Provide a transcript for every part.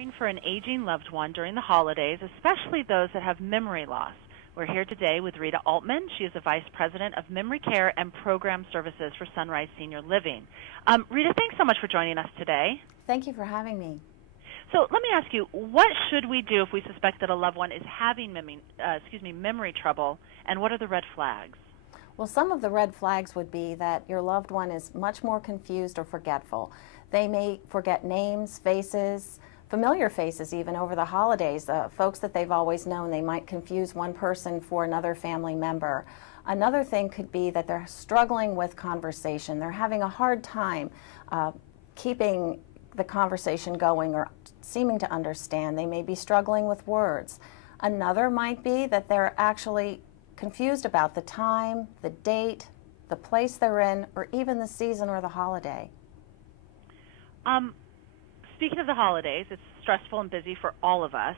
caring for an aging loved one during the holidays, especially those that have memory loss. We're here today with Rita Altman. She is the Vice President of Memory Care and Program Services for Sunrise Senior Living. Rita, thanks so much for joining us today. Thank you for having me. So let me ask you, what should we do if we suspect that a loved one is having memory trouble, and what are the red flags? Well, some of the red flags would be that your loved one is much more confused or forgetful. They may forget names, faces, familiar faces even over the holidays. Folks that they've always known, they might confuse one person for another family member. Another thing could be that they're struggling with conversation. They're having a hard time keeping the conversation going or seeming to understand. They may be struggling with words. Another might be that they're actually confused about the time, the date, the place they're in, or even the season or the holiday. Speaking of the holidays, it's stressful and busy for all of us,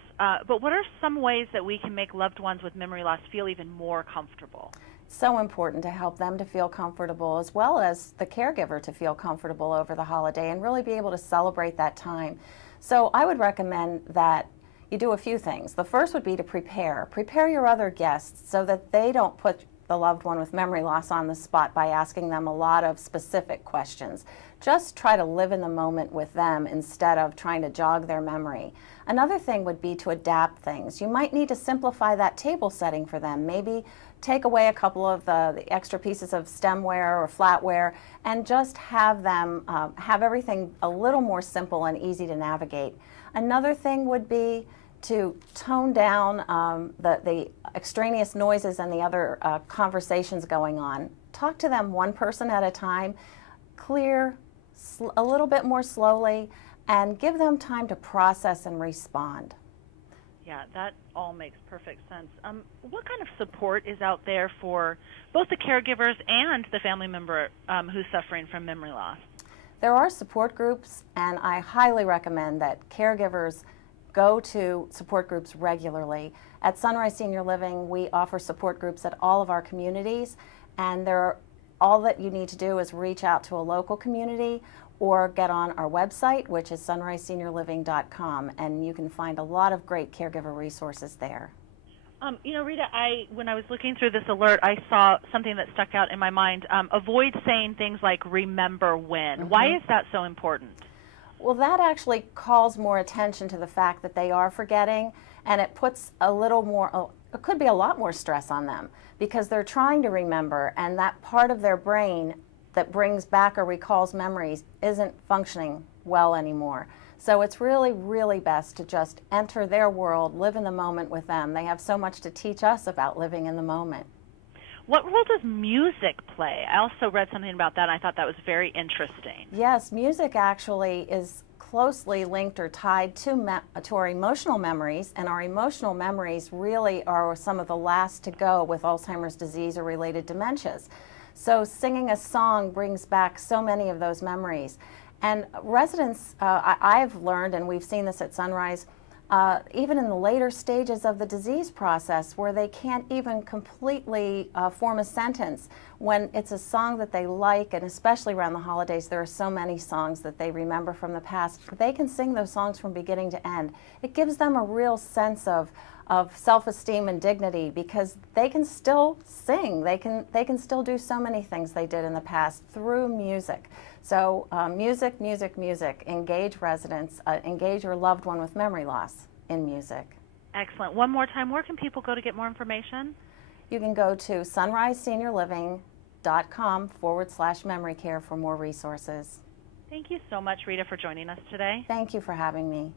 but what are some ways that we can make loved ones with memory loss feel even more comfortable? It's so important to help them to feel comfortable, as well as the caregiver to feel comfortable over the holiday and really be able to celebrate that time. So I would recommend that you do a few things. The first would be to prepare your other guests so that they don't put the loved one with memory loss on the spot by asking them a lot of specific questions. Just try to live in the moment with them instead of trying to jog their memory. Another thing would be to adapt things. You might need to simplify that table setting for them. Maybe take away a couple of the extra pieces of stemware or flatware and just have them have everything a little more simple and easy to navigate. Another thing would be to tone down the extraneous noises and the other conversations going on. Talk to them one person at a time, clear, a little bit more slowly, and give them time to process and respond. Yeah, that all makes perfect sense. What kind of support is out there for both the caregivers and the family member who's suffering from memory loss? There are support groups, and I highly recommend that caregivers go to support groups regularly. At Sunrise Senior Living, we offer support groups at all of our communities, and all that you need to do is reach out to a local community or get on our website, which is sunriseseniorliving.com, and you can find a lot of great caregiver resources there. You know, Rita, when I was looking through this alert, I saw something that stuck out in my mind. Avoid saying things like, remember when. Mm-hmm. Why is that so important? Well, that actually calls more attention to the fact that they are forgetting, and it puts a little more, it could be a lot more stress on them because they're trying to remember, and that part of their brain that brings back or recalls memories isn't functioning well anymore. So it's really, really best to just enter their world, live in the moment with them. They have so much to teach us about living in the moment. What role does music play? I also read something about that, and I thought that was very interesting. Yes, music actually is closely linked or tied to our emotional memories, and our emotional memories really are some of the last to go with Alzheimer's disease or related dementias. So singing a song brings back so many of those memories. And residents, I've learned, and we've seen this at Sunrise, even in the later stages of the disease process where they can't even completely form a sentence, when it's a song that they like, and especially around the holidays, there are so many songs that they remember from the past, they can sing those songs from beginning to end. It gives them a real sense of self-esteem and dignity because they can still sing. They can still do so many things they did in the past through music. So music, music, music. Engage residents, engage your loved one with memory loss in music. Excellent. One more time, where can people go to get more information? You can go to sunriseseniorliving.com/memory care for more resources. Thank you so much, Rita, for joining us today. Thank you for having me.